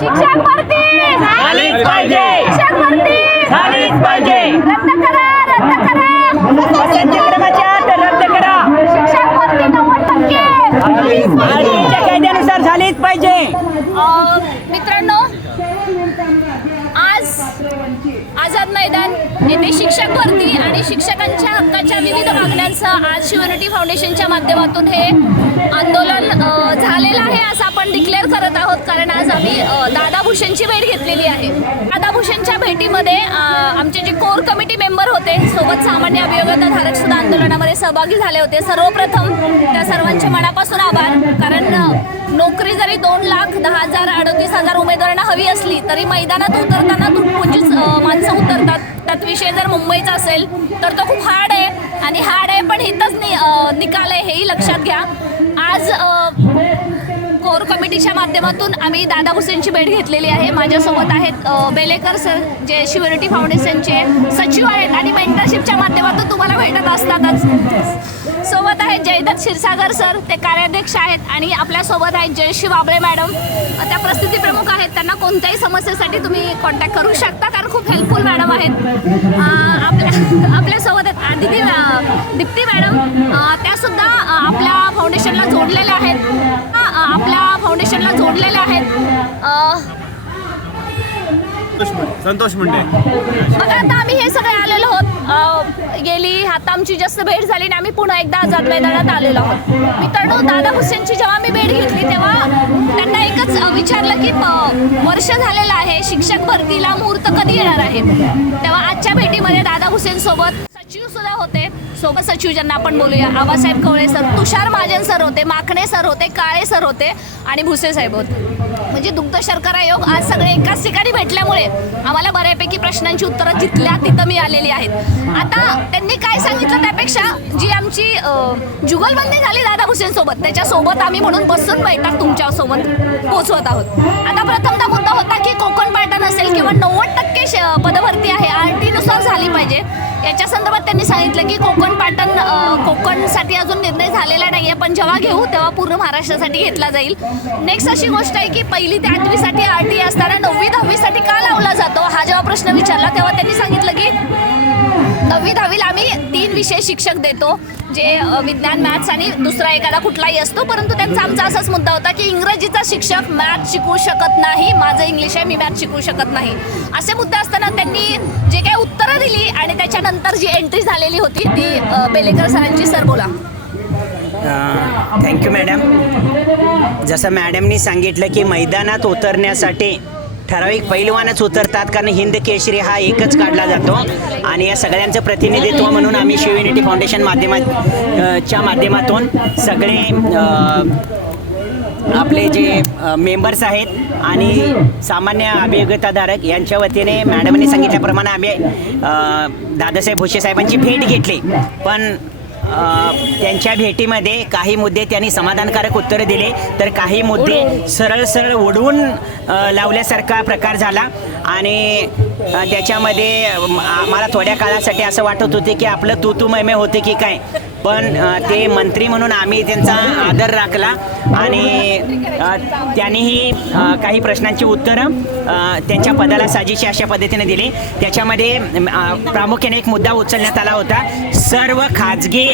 शिक्षक भरती झालीच पाहिजे. शिक्षक भरती झालीच पाहिजे. रद्द करा पाठ्यक्रमाची अट रद्द करा. शिक्षक भरती 90%. आधीच्या कायद्यानुसार झालीच पाहिजे. मित्रांनो, आज आझाद मैदान येथे शिक्षक भरती आणि शिक्षकांच्या हक्काच्या विविध मागण्यांचं आज शिवयुनिटी फाउंडेशनच्या माध्यमातून हे आंदोलन झालेलं आहे असं आपण डिक्लेअर करत आहोत. कारण आज आम्ही दादा भूषणची भेट घेतलेली आहे. दादा भूषणच्या भेटीमध्ये आमचे जे कोर कमिटी मेंबर होते, सोबत सामान्य अभियोग्यताधारक सुद्धा आंदोलनामध्ये सहभागी झाले होते. सर्वप्रथम त्या सर्वांचे मनापासून आभार. कारण नोकरी जरी 2,10,000 38,000 उमेदवारांना हवी असली तरी मैदानात उतरताना तुटपुंजीच माणसं उतरतात. त्यात विषय जर मुंबईचा असेल तर तो खूप हार्ड आहे आणि हार्ड आहे, पण इथंच निकाल आहे हेही लक्षात घ्या. आज कोर कमिटीच्या माध्यमातून आम्ही दादा भुसेंची भेट घेतलेली आहे. माझ्यासोबत आहेत बेलेकर सर, जे शिवयुनिटी फाउंडेशनचे सचिव आहेत आणि मेंटरशिपच्या माध्यमातून तुम्हाला भेटत असतातच. सोबत आहेत जयदत्त क्षीरसागर सर, ते कार्याध्यक्ष आहेत. आणि आपल्यासोबत आहेत जयश्री बाबळे मॅडम, त्या प्रसिद्धी प्रमुख आहेत. त्यांना कोणत्याही समस्येसाठी तुम्ही कॉन्टॅक्ट करू शकता, कारण खूप हेल्पफुल मॅडम आहेत. आपल्यासोबत आहेत दीप्ती मॅडम, त्यासुद्धा आपल्या फाउंडेशनला जोडलेल्या आहेत. संतोष मुंडे. बघा, आता आम्ही हे सगळे आलेलो आहोत. गेली आता आमची जास्त भेट झाली आणि आम्ही पुन्हा एकदा आझाद मैदानात आलेलो आहोत. मित्रांनो, दादा भुसेंची जेव्हा मी भेट घेतली तेव्हा त्यांना एकच विचारलं की वर्ष झालेलं आहे, शिक्षक भरतीला मुहूर्त कधी येणार आहे. तेव्हा आजच्या भेटीमध्ये दादा भुसेंसोबत सचिव सुद्धा होते. सोबत सचिव ज्यांना आपण बोलूया, आबासाहेब कवळे सर, तुषार महाजन सर होते, माखणे सर होते, काळे सर होते आणि भुसे साहेब होते. म्हणजे दुग्ध शर्करा योग आज सगळे एकाच ठिकाणी भेटल्यामुळे आम्हाला बऱ्यापैकी प्रश्नांची उत्तरं जिथल्या तिथं मी आलेली आहेत. आता त्यांनी काय सांगितलं त्यापेक्षा जी आमची जुगलबंदी झाली दादा भुसेंसोबत, त्याच्यासोबत आम्ही म्हणून बसून बैठक तुमच्यासोबत पोहोचवत आहोत. आता प्रथमतः मुद्दा होता की कोकण पॅटर्न असेल किंवा 90% पदभरती आहे RT नुसार झाली पाहिजे. याच्या संदर्भात त्यांनी सांगितलं की कोकण पॅटर्न कोकणसाठी अजून निर्णय झालेला नाही आहे, पण जेव्हा घेऊ तेव्हा पूर्ण महाराष्ट्रासाठी घेतला जाईल. नेक्स्ट अशी गोष्ट आहे की 1ली ते 8वीसाठी RT असताना 9वी 10वीसाठी का लावला जातो हा जेव्हा प्रश्न विचारला तेव्हा त्यांनी सांगितलं की 9वी 10वीला आम्ही 3 विषय शिक्षक देतो, जे विज्ञान, मॅथ्स आणि दुसरा एखादा कुठलाही असतो. परंतु त्यांचा आमचा असाच मुद्दा होता की इंग्रजीचा शिक्षक मॅथ्स शिकवू शकत नाही, माझं इंग्लिश आहे, मी मॅथ्स शिकवू शकत नाही, असे मुद्दे असताना त्यांनी जे काही उत्तरं दिली आणि त्याच्यानंतर जी एंट्री झालेली होती ती बेलेकर सरांची. सर बोला. Thank you madam. जसं मॅडमनी सांगितलं की मैदानात उतरण्यासाठी ठराविक पैलवानच उतरतात, कारण हिंद केसरी हा एकच काढला जातो. आणि या सगळ्यांचं प्रतिनिधित्व म्हणून आम्ही शिवयुनिटी फाउंडेशन माध्यमातून सगळे आपले जे मेंबर्स आहेत आणि सामान्य अभियोग्यताधारक यांच्या वतीने मॅडमने सांगितल्याप्रमाणे आम्ही दादासाहेब भुसे साहेबांची भेट घेतली. पण त्यांच्या भेटीमध्ये काही मुद्दे त्यांनी समाधानकारक उत्तरं दिले, तर काही मुद्दे सरळ उडवून लावल्यासारखा प्रकार झाला. आणि त्याच्यामध्ये मला थोड्या काळासाठी असं वाटत होते की आपलं तू मैमे होते की काय, पण ते मंत्री म्हणून आम्ही त्यांचा आदर राखला आणि त्यांनीही काही प्रश्नांची उत्तरं त्यांच्या पदाला साजेशी अशा पद्धतीने दिली. त्याच्यामध्ये प्रामुख्याने एक मुद्दा उचलण्यात आला होता, सर्व खाजगी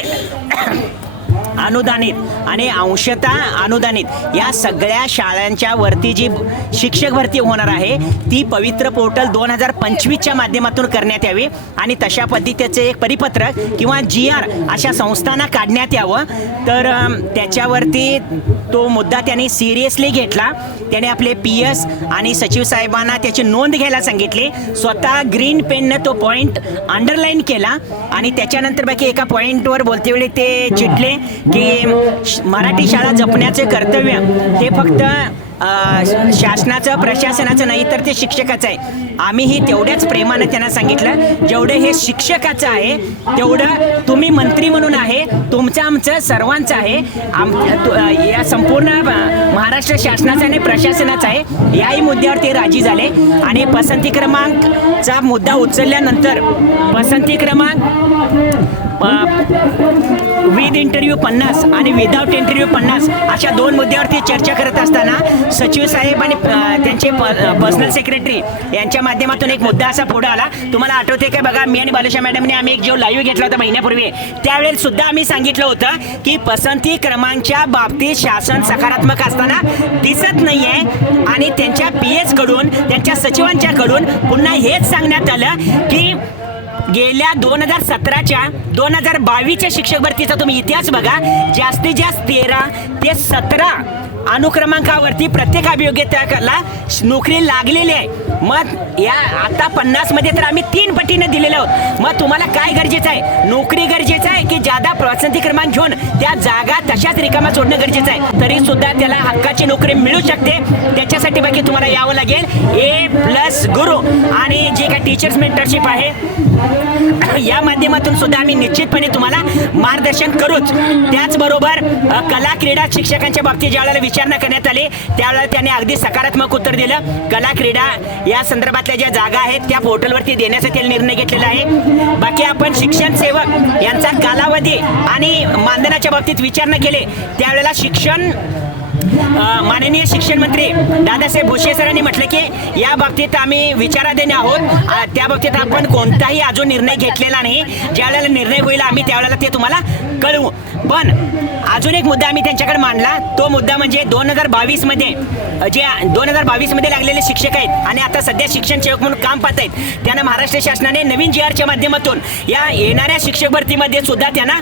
अनुदानित आणि अंशतः अनुदानित या सगळ्या शाळांच्या वरती जी शिक्षक भरती होणार आहे ती पवित्र पोर्टल 2025च्या माध्यमातून करण्यात यावी आणि तशा पद्धतीचे एक परिपत्रक किंवा GR अशा संस्थांना काढण्यात यावं. तर त्याच्यावरती तो मुद्दा त्यांनी सिरियसली घेतला. त्याने आपले PS आणि सचिव साहेबांना त्याची नोंद घ्यायला सांगितली. स्वतः ग्रीन पेननं तो पॉईंट अंडरलाईन केला आणि त्याच्यानंतर बाकी एका पॉईंटवर बोलते वेळी ते चिडले की मराठी शाळा जपण्याचे कर्तव्य हे फक्त शासनाचं, प्रशासनाचं नाही तर ते शिक्षकाचं आहे. आम्हीही तेवढ्याच प्रेमाने त्यांना सांगितलं जेवढं हे शिक्षकाचं आहे तेवढं तुम्ही मंत्री म्हणून आहे, तुमचं आमचं सर्वांचं आहे, या संपूर्ण महाराष्ट्र शासनाचं आणि प्रशासनाचं आहे. याही मुद्द्यावर ते राजी झाले आणि पसंती क्रमांकचा मुद्दा उचलल्यानंतर पसंती क्रमांक विथ इंटरव्ह्यू 50 आणि विदाउट इंटरव्ह्यू 50 अशा 2 मुद्द्यावरती चर्चा करत असताना सचिव साहेब आणि त्यांच्या त्यांचे पर्सनल सेक्रेटरी यांच्या माध्यमातून एक मुद्दा असा पुढे आला. तुम्हाला आठवते काय बघा, मी आणि बालुशा मॅडमने आम्ही एक जो लाईव्ह घेतला होता महिन्यापूर्वी, त्यावेळेस सुद्धा आम्ही सांगितलं होतं की पसंती क्रमांकच्या बाबतीत शासन सकारात्मक असताना दिसत नाहीये आणि त्यांच्या PS कडून, त्यांच्या सचिवांच्याकडून पुन्हा हेच सांगण्यात आलं की गेल्या 2017च्या 2022च्या शिक्षक भरतीचा तुम्ही इतिहास बघा, जास्तीत जास्त 13 ते 17 अनुक्रमांकावरती प्रत्येक अभियोग्यतेला नोकरी लागलेली आहे. मग या आता 50 मध्ये तर आम्ही 3 पटीने दिलेले आहोत. मग तुम्हाला काय गरजेचं आहे? नोकरी गरजेचं आहे की ज्यादा पसंती क्रमांक घेऊन त्या जागा तशाच रिकामा सोडणं गरजेचं आहे? तरी सुद्धा त्याला हक्काची नोकरी मिळू शकते. त्याच्यासाठी बाकी तुम्हाला यावं लागेल A+ गुरु आणि जे काही टीचर्स मेंटरशिप आहे या माध्यमातून सुद्धा आम्ही निश्चितपणे तुम्हाला मार्गदर्शन करूच. त्याचबरोबर कला क्रीडा शिक्षकांच्या बाबतीत ज्यावेळेला विचारणा करण्यात आली त्यावेळेला त्यांनी अगदी सकारात्मक उत्तर दिलं. कला क्रीडा या संदर्भातल्या ज्या जागा आहेत त्या पोर्टलवरती देण्यासाठी निर्णय घेतलेला आहे. बाकी आपण शिक्षण सेवक यांचा कालावधी आणि मानधनाच्या बाबतीत विचारणा केली त्यावेळेला माननीय शिक्षण मंत्री दादासाहेब भुसे सरांनी म्हटलं की या बाबतीत आम्ही विचाराधीन आहोत. त्या बाबतीत आपण कोणताही अजून निर्णय घेतलेला नाही. ज्या वेळेला निर्णय होईल आम्ही त्यावेळेला ते तुम्हाला कळवू. पण अजून एक मुद्दा आम्ही त्यांच्याकडे मांडला. तो मुद्दा म्हणजे 2022 मध्ये जे 2022 मध्ये लागलेले शिक्षक आहेत आणि आता सध्या शिक्षण सेवक म्हणून काम पाहत आहेत, त्यांना महाराष्ट्र शासनाने नवीन GRच्या माध्यमातून या येणाऱ्या शिक्षक भरतीमध्ये सुद्धा त्यांना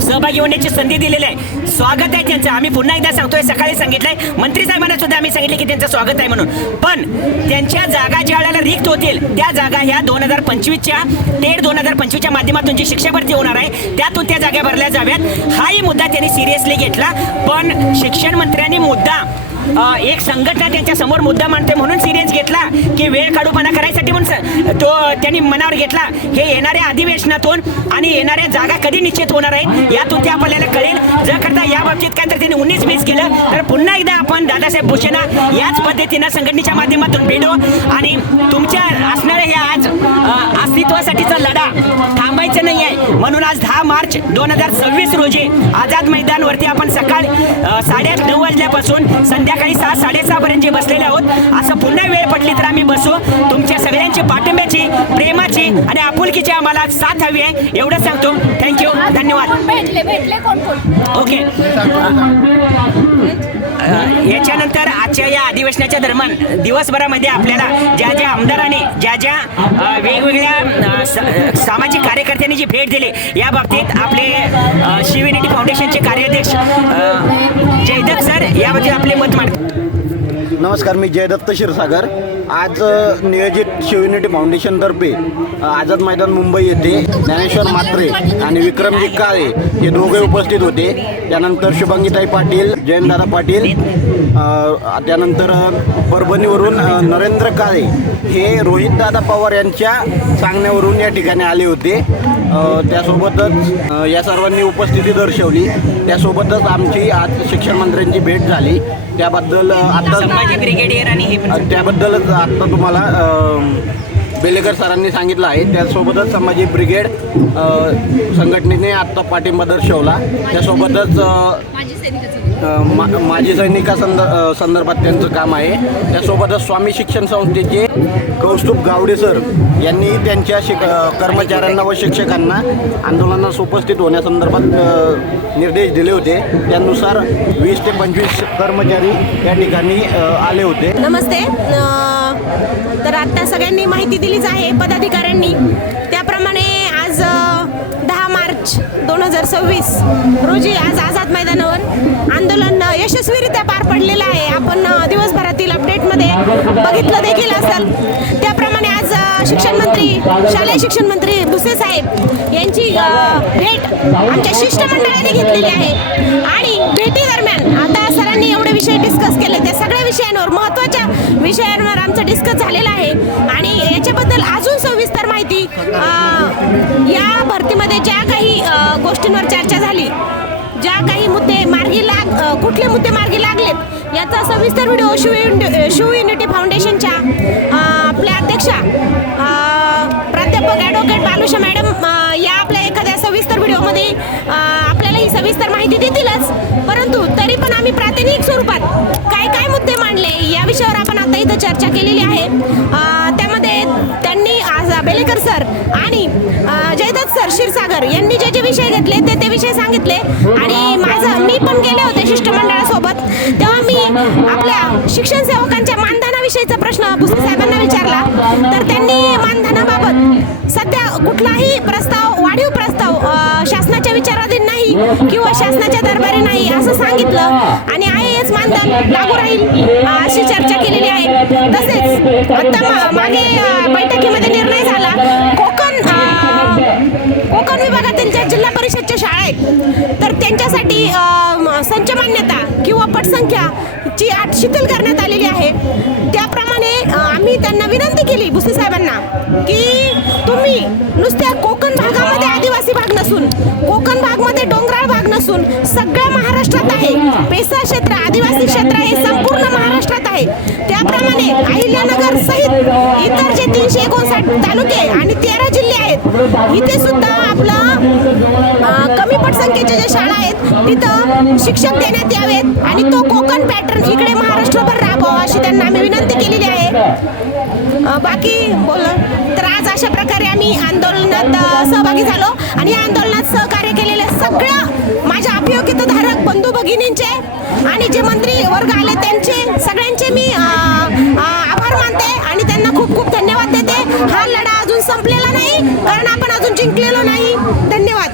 सहभागी होण्याची संधी दिलेली आहे. स्वागत आहे त्यांचं. आम्ही पुन्हा एकदा सांगतोय, सकाळी सांगितलंय, मंत्री साहेबांना सुद्धा आम्ही सांगितले की त्यांचं स्वागत आहे म्हणून. पण त्यांच्या जागा ज्या वेळेला रिक्त होतील त्या जागा ह्या 2025च्या 2025च्या माध्यमातून जी शिक्षक भरती होणार आहे त्यातून त्या जागा भरल्या जाव्यात. हाही मुद्दा त्यांनी सिरियसली घेतला. पण शिक्षण मंत्र्यांनी मुद्दा एक संघटना त्यांच्या समोर मुद्दा मांडते म्हणून सिरियस घेतला की वेळ काढूपणा करायसाठी म्हणून तो त्यांनी मनावर घेतला. हे येणाऱ्या अधिवेशनातून आणि येणाऱ्या जागा कधी निश्चित होणार आहेत यातून ते आपल्याला कळेल. जर करता या बाबतीत काय तर त्यांनी 19-20 केलं तर पुन्हा एकदा आपण दादासाहेब भुसेंना याच पद्धतीनं संघटनेच्या माध्यमातून भेटू आणि तुमच्या असणाऱ्या या आज अस्तित्वासाठीचा लढा थांबायचं नाही आहे. म्हणून आज 10 मार्च 2026 रोजी आझाद मैदानवरती आपण सकाळी 8:30-9 वाजल्यापासून संध्याकाळी 6-6:30 पर्यंत जे बसलेले आहोत. असं पुन्हा वेळ पडली तर आम्ही बसू. तुमच्या सगळ्यांची पाठिंब्याची, प्रेमाची आणि आपुलकीची आम्हाला साथ हवी आहे एवढं सांगतो. थँक्यू, धन्यवाद. भेटले कोण ओके. याच्यानंतर आजच्या या अधिवेशनाच्या दरम्यान दिवसभरामध्ये आपल्याला ज्या ज्या आमदारांनी ज्या वेगवेगळ्या सामाजिक कार्यकर्त्यांनी जी भेट दिली या बाबतीत आपले शिवयुनिटी फाउंडेशनचे कार्याध्यक्ष जयदत्त सर याबाबतीत आपले मत मांडतात. नमस्कार, मी जयदत्त क्षीरसागर. आज नियोजित शिवयुनिटी फाउंडेशनतर्फे आझाद मैदान मुंबई येथे ज्ञानेश्वर म्हात्रे आणि विक्रमजी काळे हे दोघे उपस्थित होते. त्यानंतर शुभांगीताई पाटील, जयंतदादा पाटील, त्यानंतर परभणीवरून नरेंद्र काळे हे रोहितदादा पवार यांच्या सांगण्यावरून या ठिकाणी आले होते. त्यासोबतच या सर्वांनी उपस्थिती दर्शवली. त्यासोबतच आमची आज शिक्षण मंत्र्यांची भेट झाली. त्याबद्दल आता संभाजी ब्रिगेडियर आणि त्याबद्दलच आत्ता तुम्हाला बेलेकर सरांनी सांगितलं आहे. त्यासोबतच संभाजी ब्रिगेड संघटनेने आत्ता पाठिंबा दर्शवला. त्यासोबतच माजी सैनिका संदर्भात त्यांचं काम आहे. त्यासोबतच स्वामी शिक्षण संस्थेचे कौस्तुभ गावडे सर यांनी त्यांच्या कर्मचाऱ्यांना व शिक्षकांना आंदोलनास उपस्थित होण्यासंदर्भात निर्देश दिले होते. त्यानुसार 20 ते 25 कर्मचारी या ठिकाणी आले होते. नमस्ते. तर आता सगळ्यांनी माहिती दिलीच आहे पदाधिकाऱ्यांनी. त्याप्रमाणे आज 10 मार्च 2026 रोजी आज आझाद मैदानावर आंदोलन यशस्वीरित्या पार पडलेलं आहे. आपण दिवसभरातील अपडेटमध्ये बघितलं देखील असेल. त्याप्रमाणे आज शिक्षण मंत्री, शालेय शिक्षण मंत्री भुसे साहेब यांची भेट आमच्या शिष्टमंडळाने घेतलेली आहे. आणि भेटीदरम्यान आता सरांनी एवढे विषय डिस्कस केले, त्या सगळ्या विषयांवर, महत्त्वाच्या विषयांवर आमचं डिस्कस झालेलं आहे. आणि याच्याबद्दल अजून सविस्तर माहिती या भरतीमध्ये ज्या काही गोष्टींवर चर्चा झाली, ज्या काही मुद्दे मार्गी कुठले मुद्दे मार्गी लागलेत याचा सविस्तर व्हिडिओ शिवयुनिटी फाउंडेशनच्या आपल्या अध्यक्षा प्राध्यापक ॲडव्होकेट बालुशा मॅडम या आपल्या एखाद्या सविस्तर व्हिडिओमध्ये आपल्याला ही सविस्तर माहिती देतीलच. परंतु तरी पण आम्ही प्रातिनिधिक स्वरूपात काय काय मुद्दे मांडले या विषयावर आपण आता इथं चर्चा केलेली आहे. त्यामध्ये त्यांनी बेलेकर सर आणि जयदत्त सर क्षीरसागर यांनी जे जे विषय घेतले ते विषय सांगितले आणि मी पण गेले होते शिष्टमंडळासोबत. तेव्हा मी आपल्या शिक्षण सेवकांच्या मानधनाविषयीचा प्रश्न भुसे साहेबांना विचारला, तर त्यांनी मानधनाबाबत सध्या कुठलाही प्रस्ताव, वाढीव प्रस्ताव शासनाच्या विचाराधीन नाही किंवा शासनाच्या दरबारी नाही असं सांगितलं आणि IAS मानधन लागू राहील अशी चर्चा केलेली आहे. तसेच आता मागे बैठकीमध्ये निर्णय झाला, कोकण विभागातील ज्या जिल्हा परिषदच्या शाळा आहेत तर त्यांच्यासाठी संच मान्यता किंवा पटसंख्याची अट शिथिल करण्यात आलेली आहे. त्याप्रमाणे आम्ही त्यांना विनंती केली भुसे साहेबांना की तुम्ही नुसत्या कोकण भागामध्ये आदिवासी भाग नसून, कोकण भागमध्ये डोंगराळ भाग नसून सगळ्या महाराष्ट्रात आहे. पेसा क्षेत्र, आदिवासी क्षेत्र हे संपूर्ण महाराष्ट्रात आहे. त्याप्रमाणे अहिल्यानगर सहित इतर जे 359 तालुके आणि 13 जिल्हे आहेत इथे सुद्धा आपलं कमी पटसंख्येच्या ज्या शाळा आहेत तिथं शिक्षक देण्यात यावेत आणि तो कोकण पॅटर्न इकडे महाराष्ट्रभर राबवा अशी त्यांना आम्ही विनंती केलेली आहे. बाकी तर आज अशा प्रकारे आम्ही आंदोलनात सहभागी झालो आणि या आंदोलनात सहकार्य केलेल्या सगळ्या माझ्या अभियोग्यताधारक बंधू भगिनींचे आणि जे मंत्री वर्ग आले त्यांचे सगळ्यांचे मी आभार मानते आणि त्यांना खूप खूप धन्यवाद देते. हा लढा अजून संपलेला नाही कारण आपण अजून जिंकलेलो नाही. धन्यवाद.